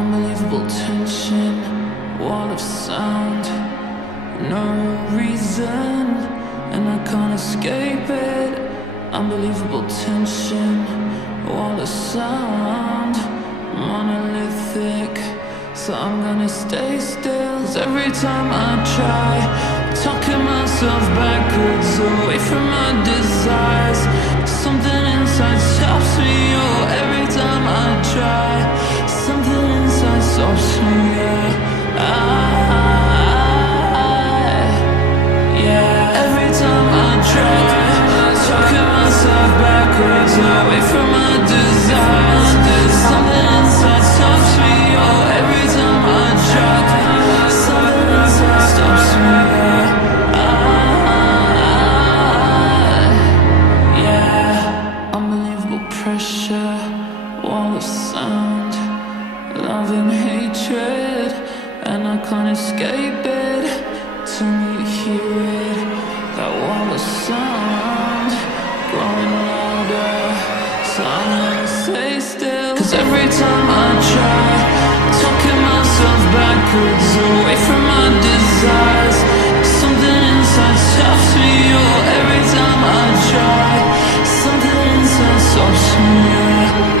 Unbelievable tension, wall of sound, no reason, and I can't escape it. Unbelievable tension, wall of sound, monolithic, so I'm gonna stay still. 'Cause every time I try, talking myself backwards away from my desires, something inside stops me. Oh, every time I try, something inside stops me. Yeah, every time I try, talking myself backwards away from my desires, something inside stops me. Oh, every time I try, something inside stops me. Yeah, unbelievable pressure, wall of sound, love and hatred, and I can't escape it. To me to hear it, that wall of sound growing louder, so I'm gonna stay still. 'Cause every time I try, talking myself backwards away from my desires, something inside stops me. Oh, every time I try, something inside stops me.